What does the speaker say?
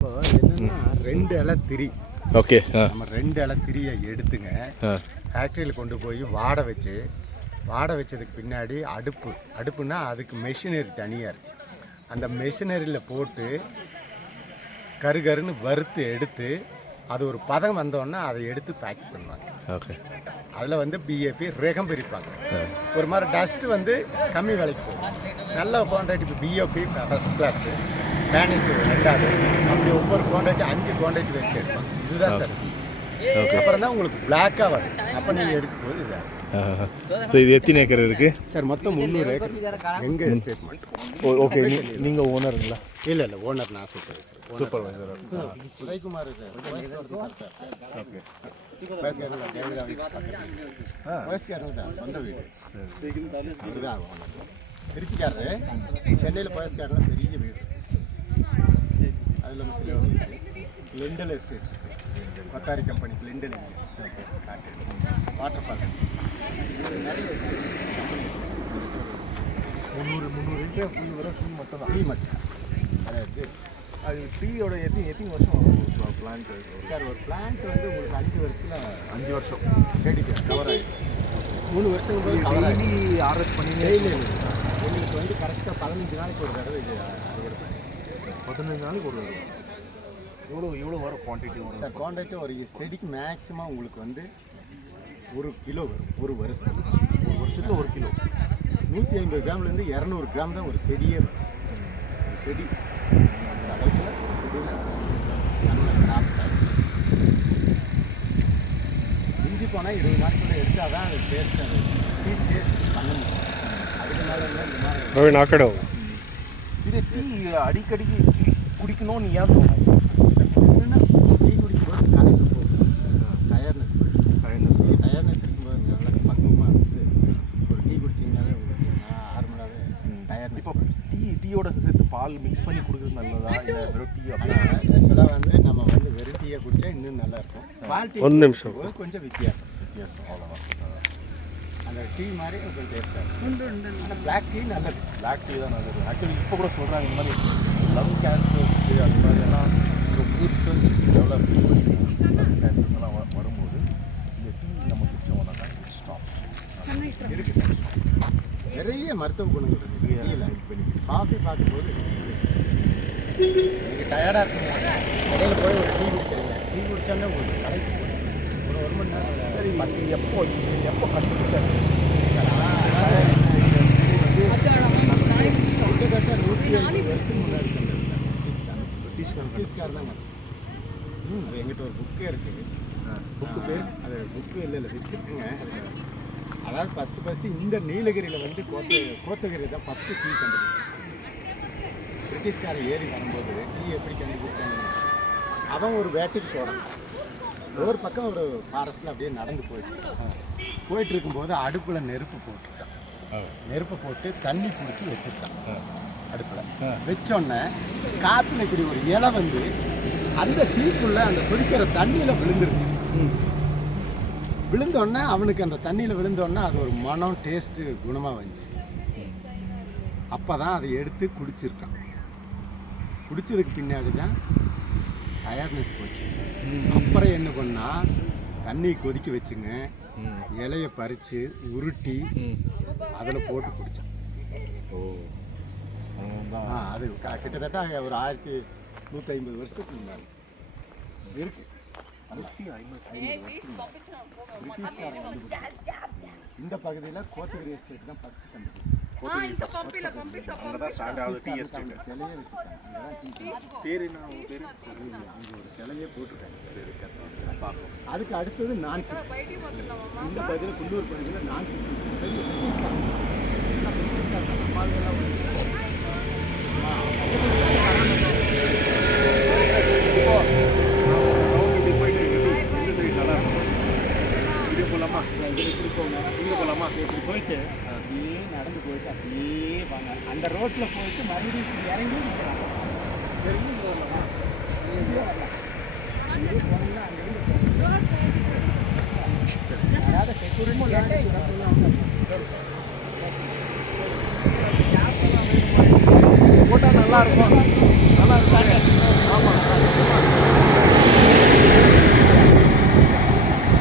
இப்போ என்னன்னா 2 இலை திரி. ஓகே. நம்ம 2 இலை திரியை எடுத்துங்க, ஃபேக்ட்ரியில் கொண்டு போய் வாட வச்சதுக்கு பின்னாடி அடுப்புனா அதுக்கு மெஷினரி தனியாக இருக்குது. அந்த மெஷினரியில் போட்டு கருன்னு வறுத்து எடுத்து அது ஒரு பதம் வந்தோன்னா அதை எடுத்து பேக் பண்ணுவாங்க. ஓகே. அதில் வந்து பிஏபி ரகம் பிரிப்பாங்க. ஒரு மாதிரி டஸ்ட்டு வந்து கம்மி விலைக்கு போகும். நல்ல குவான்டிட்டி இப்போ பிஓபி ஃபஸ்ட் கிளாஸு, டேனிஸ் 2வது, அப்படி ஒவ்வொரு குவான்டிட்டி 5 குவான்டிட்டி வரைக்கும் எடுப்பாங்க. இதுதான் சார். அப்புறம் தான் உங்களுக்கு பிளாக்காக வரும். அப்போ நீங்கள் எடுக்கும் போது இதாக. ஸோ இது எத்தனை ஏக்கர் இருக்குது சார்? மொத்தம் 300 ஏக்கர். எங்கள் ஸ்டேட்மெண்ட். ஓகே. நீங்கள் ஓனருங்களா? இல்லை ஓனர் நான் சூப்பர்வைசர். உதயகுமார் சார். ஓகே. வயசுக்காரங்க தான், சொந்த வீடு. அதுதான் திருச்சிக்காரரு. சென்னையில் வயசுக்காரனா பெரிய வீடு. அதில் சில லெண்டல் எஸ்டேட், கொத்தாரி கம்பெனி லெண்டல் காட்டு, வாட்டர் ஃபால், நிறைய எஸ்டேட் கம்பெனி. 300 ஏக்கர் ஃபுல் வர ஃபுல் மட்டும் தான். மட்டும் அதாவது அது ட்ரீயோட எத்தனை வருஷம் பிளான்ட் சார்? ஒரு பிளான்ட் வந்து உங்களுக்கு 5 வருஷம் செடிக்கு கவர் ஆகிடும். 3 வருஷம் கவர் ஆகி ஆர்எஸ் பண்ணி டெய்லி எங்களுக்கு வந்து கரெக்டாக 15 நாளைக்கு ஒரு தடவை இது அறுவடை பண்ணி. 15 நாளைக்கு ஒரு தடவை. எவ்வளோ வரும் குவான்டிட்டி வரும் சார்? குவான்டிட்டி ஒரு செடிக்கு மேக்ஸிமம் உங்களுக்கு வந்து 1 கிலோ வரும். ஒரு வருஷத்துக்கு 1 கிலோ. 150 கிராம்லேருந்து 200 கிராம் தான் ஒரு செடியே வரும். ஒரு செடி இந்த அளவுக்கு ஒரு செடியில் இஞ்சி போனால் 20 நாட்கள் எடுத்தால் தான் அது டேஸ்ட், அது டேஸ்ட் பண்ண முடியும். அதுக்கு மேலே இந்த மாதிரி நாக்கடும். இது டீ அடிக்கடிக்கு குடிக்கணும்னு ஏன் தோணும்? டீ குடிக்கும்போது கலைப்பு போகும். டயர்னஸ் இருக்கும்போது நல்லா பக்குவமாக வந்து ஒரு டீ குடிச்சிங்கனாலே உங்களுக்கு நார்மலாகவே டயர்னஸ். இப்போ டீயோட சேர்த்து பால் மிக்ஸ் பண்ணி கொடுக்குறது நல்லதா இல்லை வெறும் டீ? ஆக்சுவலாக வந்து நம்ம வந்து வெறும் டீயை குடித்தா இன்னும் நல்லாயிருக்கும். பால் டீ 1 நிமிஷம் கொஞ்சம் வித்தியாசம் அவ்வளோதான். அந்த டீ மாதிரி கொஞ்சம் டேஸ்ட்டாக இருக்கும். ஆனால் பிளாக் டீ நல்லது. பிளாக் டீ தான் நல்லது. ஆக்சுவலி இப்போ கூட சொல்கிறாங்க இந்த மாதிரி லங் கேன்சர்ஸ் அது மாதிரியெல்லாம் ரிசர்ச் டெவலப் லங் கேன்சர்ஸ் எல்லாம் வரும்போது இந்த டீ நம்ம குடிச்சோம்னா தான் ஸ்டாப் இருக்குது சார். நிறைய மருத்துவ குணங்கள் இருக்குது டீயில். காஃபி பார்க்கும்போது நீங்கள் டயர்டாக இருக்குங்க, இடையில போய் ஒரு டீ குடிக்கிறீங்க. டீ குடித்தாலே உங்களுக்கு களைப்பு போடும். ஒரு மணி நேரம். சரி, எப்போ கண்டுபிடிச்சாங்க? கிட்டத்தட்ட 150 வருஷம் முன்னாடி பிரிட்டிஷ்கார் தாங்க. அது எங்கிட்ட ஒரு புக்கே இருக்குது. புக்கு பேர் அது புக்கு இல்லை வச்சுருக்குங்க. அதாவது ஃபஸ்ட்டு இந்த நீலகிரியில் வந்து கோத்தகிரி தான் ஃபஸ்ட்டு டீ கண்டுபிடிச்சாங்க. பிரிட்டிஷ்காரை ஏறி வரும்போது டீ எப்படி கண்டுபிடிச்சாங்க? அவன் ஒரு வேட்டைக்கு போகிறான். ஒரு பக்கம் ஒரு ஃபாரஸ்ட்டில் அப்படியே நடந்து போயிட்டு இருக்கும்போது அடுப்பில் நெருப்பு போட்டிருக்கான். நெருப்பு போட்டு தண்ணி பிடிச்சி வச்சுருக்கான். அடுப்பில் வச்சோடனே காற்றுல இப்படி ஒரு இலை வந்து அந்த டீக்குள்ளே அந்த கொதிக்கிற தண்ணியில் விழுந்துருச்சு. விழுந்தோடனே அவனுக்கு அந்த தண்ணியில் விழுந்தோடனே அது ஒரு மனம் டேஸ்ட்டு குணமாக வந்துச்சு. அப்போ தான் அதை எடுத்து குடிச்சிருக்கான். குடித்ததுக்கு பின்னாடி தான் டயர்ட்னஸ் போச்சு. அப்புறம் என்ன பண்ணால் தண்ணி கொதிக்க வச்சுங்க, இலையை பறித்து உருட்டி அதில் போட்டு குடித்தான். அது கிட்டத்தட்ட ஒரு 1150 வருஷத்துக்கு முன்னாடி இருக்கு. இந்த பகுதியில் கோத்தகிரி எஸ்டேட் தான் ஃபஸ்ட்டு கண்டுபிடிக்கும். சிலையே போட்டிருக்காங்க. சரி, பார்ப்போம். அதுக்கு அடுத்தது நான்சி. இந்த பகுதியில் குன்னூர் பகுதியில் நான்சி இங்கே போகலாமா? இப்படி போயிட்டு அப்படியே நடந்து போயிட்டு அப்படியே வாங்க. அந்த ரோட்டில் போயிட்டு மறுபடியும் இறங்கி